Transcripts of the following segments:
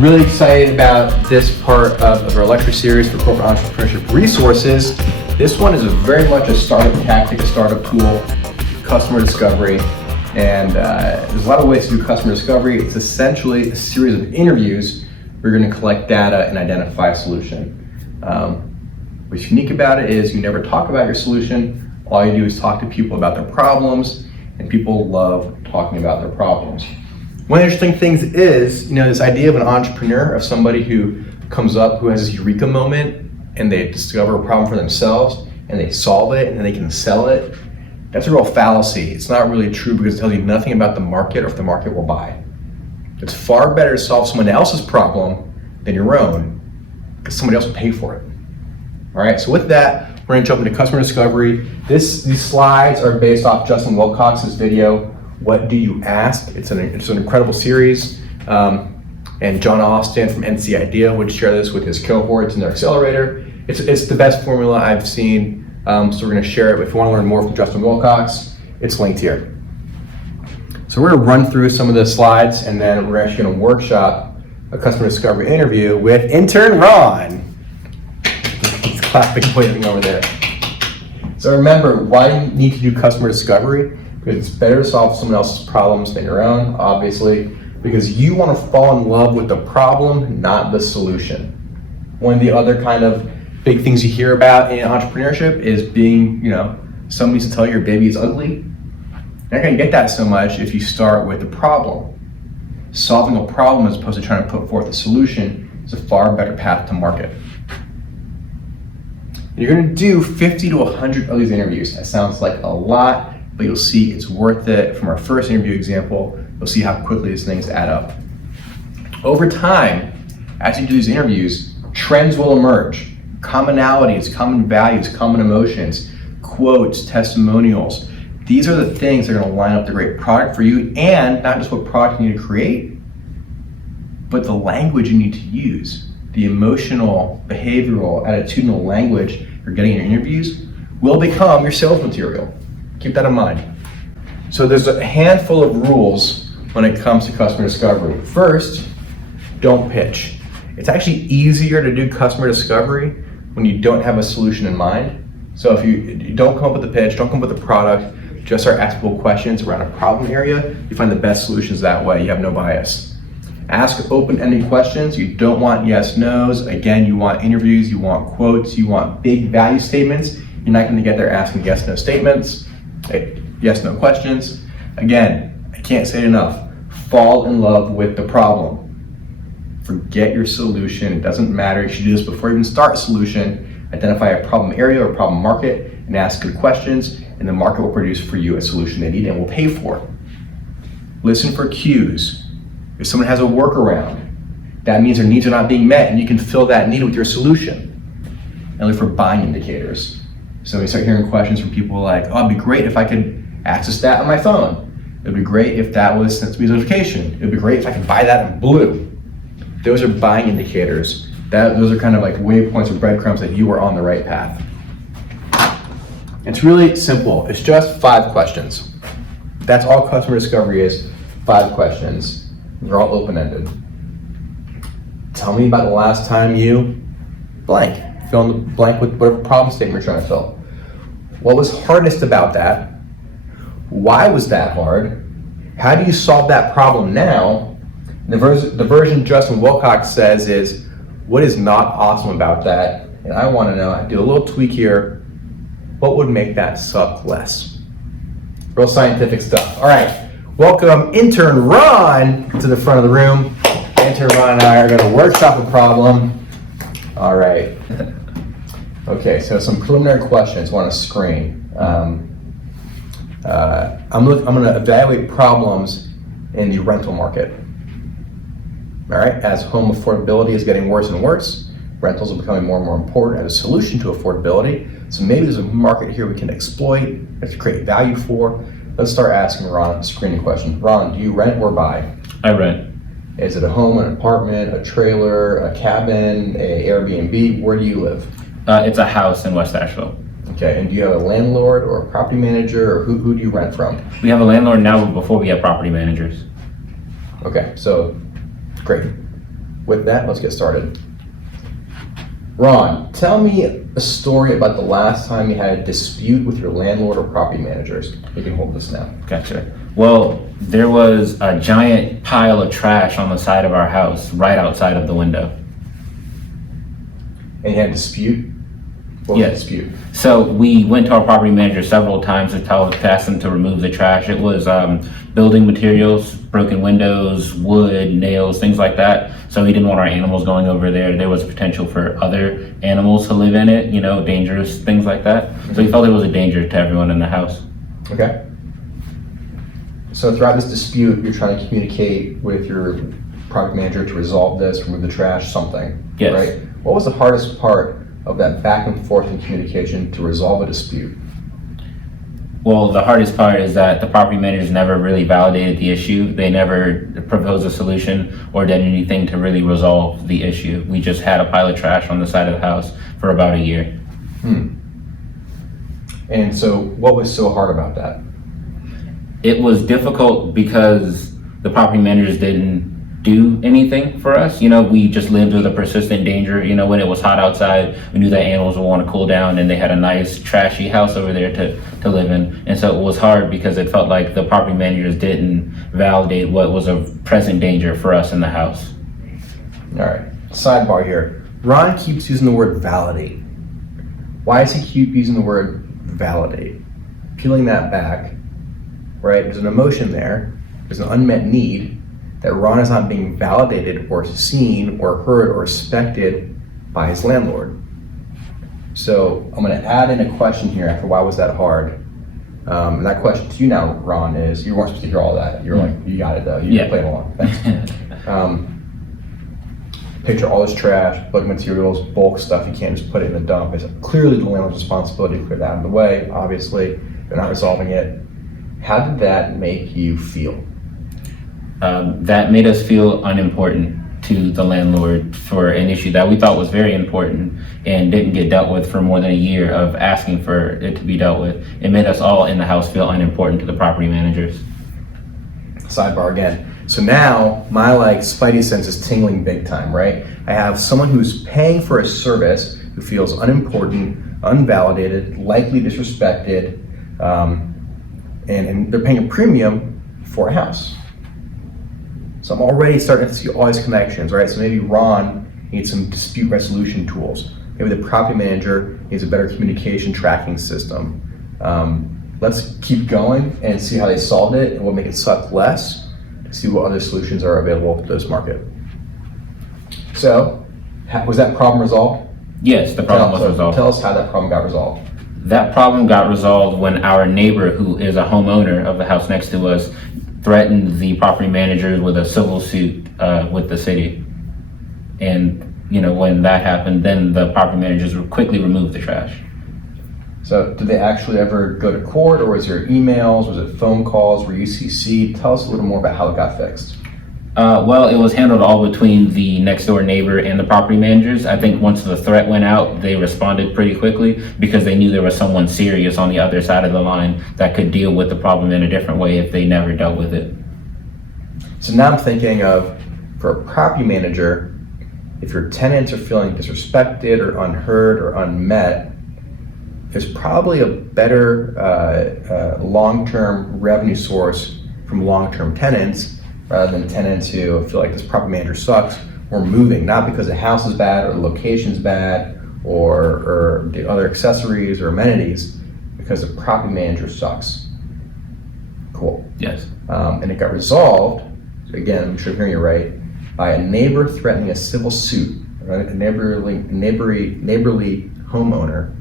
Really excited about this part of our lecture series for corporate entrepreneurship resources. This one is very much a startup tactic, a startup tool, customer discovery. And there's a lot of ways to do customer discovery. It's essentially a series of interviews where you're going to collect data and identify a solution. What's unique about it is you never talk about your solution. All you do is talk to people about their problems, and people love talking about their problems. One of the interesting things is, this idea of an entrepreneur, of somebody who comes up, who has this Eureka Moment, and they discover a problem for themselves, and they solve it, and then they can sell it. That's a real fallacy. It's not really true because it tells you nothing about the market or if the market will buy. It's far better to solve someone else's problem than your own, because somebody else will pay for it. All right, so with that, we're gonna jump into customer discovery. These slides are based off Justin Wilcox's video, What Do You Ask? It's an incredible series. And John Austin from NC Idea would share this with his cohorts in their accelerator. It's the best formula I've seen. So we're gonna share it. If you wanna learn more from Justin Wilcox, it's linked here. So we're gonna run through some of the slides, and then we're actually gonna workshop a customer discovery interview with Intern Ron. He's clapping, waving over there. So remember, why you need to do customer discovery? Because it's better to solve someone else's problems than your own, obviously, because you wanna fall in love with the problem, not the solution. One of the other kind of big things you hear about in entrepreneurship is being, somebody used to tell you your baby is ugly. You're not gonna get that so much if you start with the problem. Solving a problem as opposed to trying to put forth a solution is a far better path to market. You're gonna do 50 to 100 of these interviews. That sounds like a lot, but you'll see it's worth it. From our first interview example, you'll see how quickly these things add up. Over time, as you do these interviews, trends will emerge. Commonalities, common values, common emotions, quotes, testimonials. These are the things that are gonna line up the great product for you, and not just what product you need to create, but the language you need to use. The emotional, behavioral, attitudinal language you're getting in your interviews will become your sales material. Keep that in mind. So there's a handful of rules when it comes to customer discovery. First, don't pitch. It's actually easier to do customer discovery when you don't have a solution in mind. So if you don't come up with the pitch, don't come up with the product, just start asking people questions around a problem area, you find the best solutions that way. You have no bias. Ask open-ended questions. You don't want yes, no's. Again, you want interviews, you want quotes, you want big value statements. You're not gonna get there asking yes, no statements, yes, no questions. Again, I can't say it enough. Fall in love with the problem. Forget your solution. It doesn't matter. You should do this before you even start a solution. Identify a problem area or problem market and ask good questions, and the market will produce for you a solution they need and will pay for. Listen for cues. If someone has a workaround, that means their needs are not being met, and you can fill that need with your solution. And look for buying indicators. So we start hearing questions from people like, oh, it'd be great if I could access that on my phone. It'd be great if that was sent to me as a notification. It'd be great if I could buy that in blue. Those are buying indicators. Those are kind of like waypoints or breadcrumbs that you are on the right path. It's really simple. It's just 5 questions. That's all customer discovery is, 5 questions. They're all open-ended. Tell me about the last time you blank. Fill in the blank with whatever problem statement you're trying to fill. What was hardest about that? Why was that hard? How do you solve that problem now? The version Justin Wilcox says is, what is not awesome about that? And I want to know, I do a little tweak here, what would make that suck less? Real scientific stuff. All right, welcome Intern Ron to the front of the room. Intern Ron and I are going to workshop a problem. All right. Okay, so some preliminary questions on a screen. I'm going to evaluate problems in the rental market. All right, as home affordability is getting worse and worse, rentals are becoming more and more important as a solution to affordability. So maybe there's a market here we can exploit, to create value for. Let's start asking Ron screening questions. Ron, do you rent or buy? I rent. Is it a home, an apartment, a trailer, a cabin, a Airbnb? Where do you live? It's a house in West Asheville. Okay, and do you have a landlord or a property manager, or who do you rent from? We have a landlord now, but before we have property managers. Okay, so great. With that, let's get started. Ron, tell me a story about the last time you had a dispute with your landlord or property managers. You can hold this now. Gotcha. Well, there was a giant pile of trash on the side of our house, right outside of the window. And you had a dispute? What was Yes. the dispute? So we went to our property manager several times to ask them to remove the trash. It was building materials, broken windows, wood, nails, things like that. So we didn't want our animals going over there. There was potential for other animals to live in it, dangerous things like that. So we felt it was a danger to everyone in the house. Okay. So throughout this dispute, you're trying to communicate with your property manager to resolve this, remove the trash, something. Yes. Right? What was the hardest part of that back and forth in communication to resolve a dispute? Well, the hardest part is that the property managers never really validated the issue. They never proposed a solution or did anything to really resolve the issue. We just had a pile of trash on the side of the house for about a year. And so what was so hard about that? It was difficult because the property managers didn't do anything for us. We just lived with a persistent danger. When it was hot outside, we knew that animals would want to cool down, and they had a nice trashy house over there to live in. And so it was hard because it felt like the property managers didn't validate what was a present danger for us in the house. All right, sidebar here. Ron keeps using the word validate. Why does he keep using the word validate? Peeling that back, right? There's an emotion there. There's an unmet need that Ron is not being validated or seen or heard or respected by his landlord. So I'm going to add in a question here after why was that hard? And that question to you now, Ron, is you weren't supposed to hear all that. You're like, you got it though. You played along. Thanks. Picture all this trash, bulk materials, bulk stuff. You can't just put it in the dump. It's clearly the landlord's responsibility to clear that out of the way. Obviously, they're not resolving it. How did that make you feel? That made us feel unimportant to the landlord for an issue that we thought was very important and didn't get dealt with for more than a year of asking for it to be dealt with. It made us all in the house feel unimportant to the property managers. Sidebar again. So now my spidey sense is tingling big time, right? I have someone who's paying for a service who feels unimportant, unvalidated, likely disrespected, and they're paying a premium for a house. So I'm already starting to see all these connections, right? So maybe Ron needs some dispute resolution tools. Maybe the property manager needs a better communication tracking system. Let's keep going and see how they solved it, and we'll make it suck less to see what other solutions are available to this market. So, was that problem resolved? Yes, the problem was resolved. Tell us how that problem got resolved. That problem got resolved when our neighbor, who is a homeowner of the house next to us, threatened the property managers with a civil suit with the city. And when that happened, then the property managers would quickly remove the trash. So did they actually ever go to court, or was there emails, was it phone calls, were you CC'd? Tell us a little more about how it got fixed. Well, it was handled all between the next door neighbor and the property managers. I think once the threat went out, they responded pretty quickly because they knew there was someone serious on the other side of the line that could deal with the problem in a different way if they never dealt with it. So now I'm thinking of, for a property manager, if your tenants are feeling disrespected or unheard or unmet, there's probably a better long-term revenue source from long-term tenants rather than tenants who feel like this property manager sucks or moving, not because the house is bad or the location's bad or the other accessories or amenities, because the property manager sucks. Cool. Yes. And it got resolved, again, I'm sure I'm hearing you right, by a neighbor threatening a civil suit, right? A neighborly homeowner.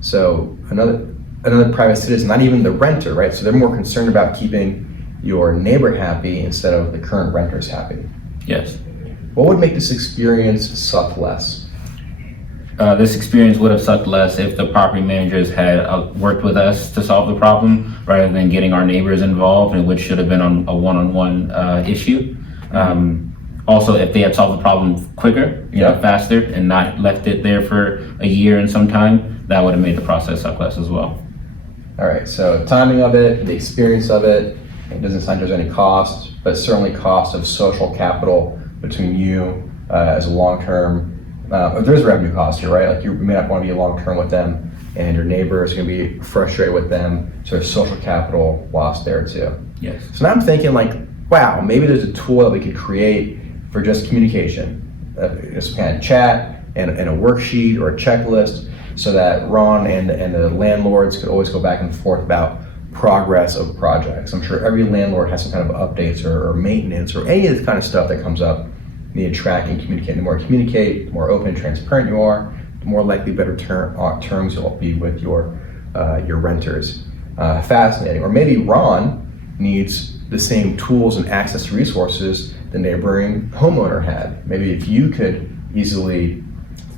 So another private citizen, not even the renter, right? So they're more concerned about keeping your neighbor happy instead of the current renters happy. Yes. What would make this experience suck less? This experience would have sucked less if the property managers had worked with us to solve the problem rather than getting our neighbors involved, and which should have been on a one-on-one issue. Also, if they had solved the problem quicker, faster, and not left it there for a year and some time, that would have made the process suck less as well. All right, so timing of it, the experience of it, it doesn't sound like there's any cost, but certainly cost of social capital between you as a long-term, if there's revenue cost here, right? Like you may not want to be long-term with them, and your neighbor is going to be frustrated with them, so there's social capital lost there too. Yes. So now I'm thinking like, wow, maybe there's a tool that we could create for just communication, just kind of chat and a worksheet or a checklist, so that Ron and the landlords could always go back and forth about progress of projects. I'm sure every landlord has some kind of updates or maintenance or any of the kind of stuff that comes up. You need to track and communicate. The more you communicate, the more open and transparent you are, the more likely better terms you'll be with your renters. Fascinating. Or maybe Ron needs the same tools and access to resources the neighboring homeowner had. Maybe if you could easily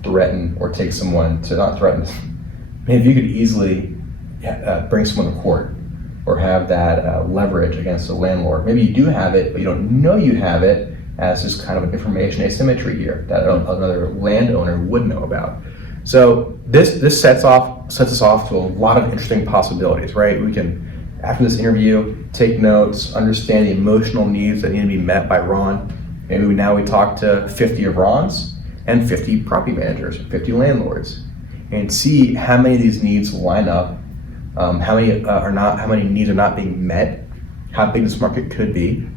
threaten or take someone to, not threaten, maybe you could easily bring someone to court or have that leverage against the landlord. Maybe you do have it, but you don't know you have it, as just kind of an information asymmetry here that another landowner would know about. So this sets us off to a lot of interesting possibilities, right? We can, after this interview, take notes, understand the emotional needs that need to be met by Ron. Maybe now we talk to 50 of Ron's and 50 property managers, 50 landlords, and see how many of these needs line up, how many needs are not being met, how big this market could be,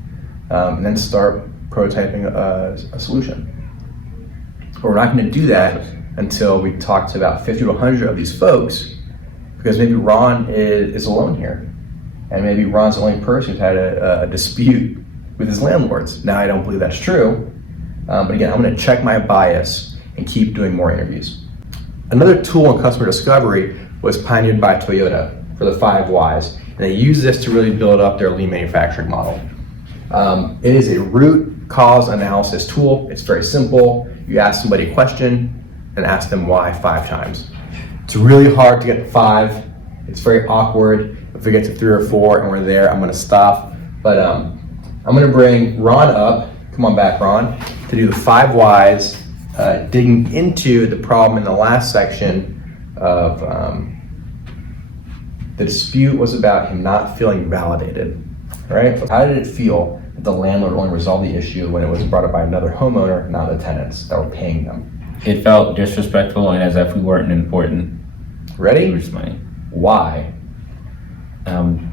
and then start prototyping a solution. But we're not going to do that until we talk to about 50 to 100 of these folks, because maybe Ron is alone here, and maybe Ron's the only person who's had a dispute with his landlords. Now, I don't believe that's true, but again, I'm going to check my bias and keep doing more interviews. Another tool in customer discovery was pioneered by Toyota for the 5 whys, and they use this to really build up their lean manufacturing model. It is a root cause analysis tool. It's very simple. You ask somebody a question and ask them why 5 times. It's really hard to get to 5. It's very awkward. If we get to 3 or 4 and we're there, I'm going to stop. But I'm going to bring Ron up. Come on back, Ron, to do the 5 whys, digging into the problem in the last section of the dispute was about him not feeling validated. Right? How did it feel that the landlord only resolved the issue when it was brought up by another homeowner, not the tenants that were paying them? It felt disrespectful and as if we weren't important. Ready? Money. Why?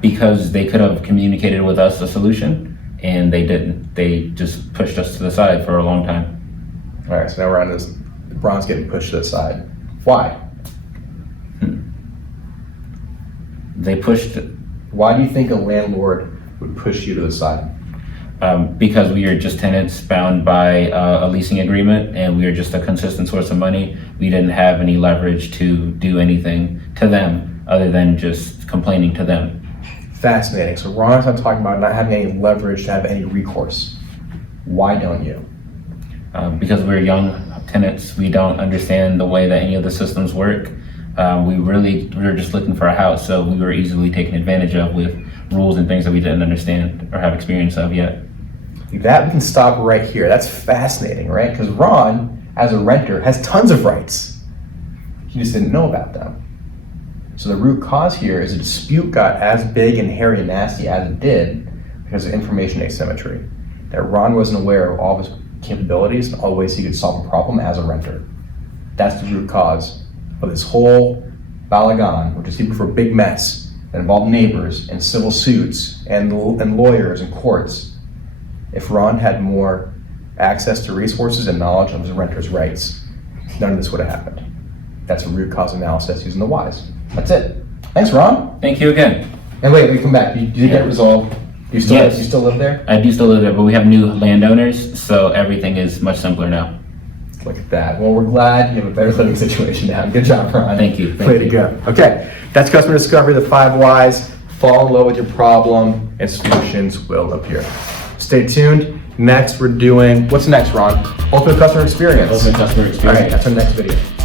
Because they could have communicated with us a solution, and they didn't. They just pushed us to the side for a long time. All right, so now we're on this, Ron's getting pushed to the side. Why? They pushed. Why do you think a landlord would push you to the side? Because we are just tenants bound by a leasing agreement, and we are just a consistent source of money. We didn't have any leverage to do anything to them other than just complaining to them. Fascinating. So Ron's not talking about not having any leverage to have any recourse. Why don't you? Because we're young tenants. We don't understand the way that any of the systems work. We were just looking for a house, so we were easily taken advantage of with rules and things that we didn't understand or have experience of yet. That we can stop right here. That's fascinating, right? Because Ron, as a renter, has tons of rights. He just didn't know about them. So the root cause here is a dispute got as big and hairy and nasty as it did because of information asymmetry. That Ron wasn't aware of all of his capabilities and all the ways he could solve a problem as a renter. That's the root cause of this whole balagan, which is equal for a big mess that involved neighbors and civil suits and lawyers and courts. If Ron had more access to resources and knowledge of his renter's rights, none of this would have happened. That's a root cause analysis using the whys. That's it. Thanks, Ron. Thank you again. And wait, we come back. You did get resolved. You still live there? I do still live there, but we have new landowners, so everything is much simpler now. Look at that. Well, we're glad you have a better living situation now. Good job, Ron. Thank you. Way to go. Okay, that's customer discovery, the 5 whys. Fall in love with your problem, and solutions will appear. Stay tuned. Next, we're doing, what's next, Ron? Ultimate customer experience. Ultimate customer All right, experience. that's our next video.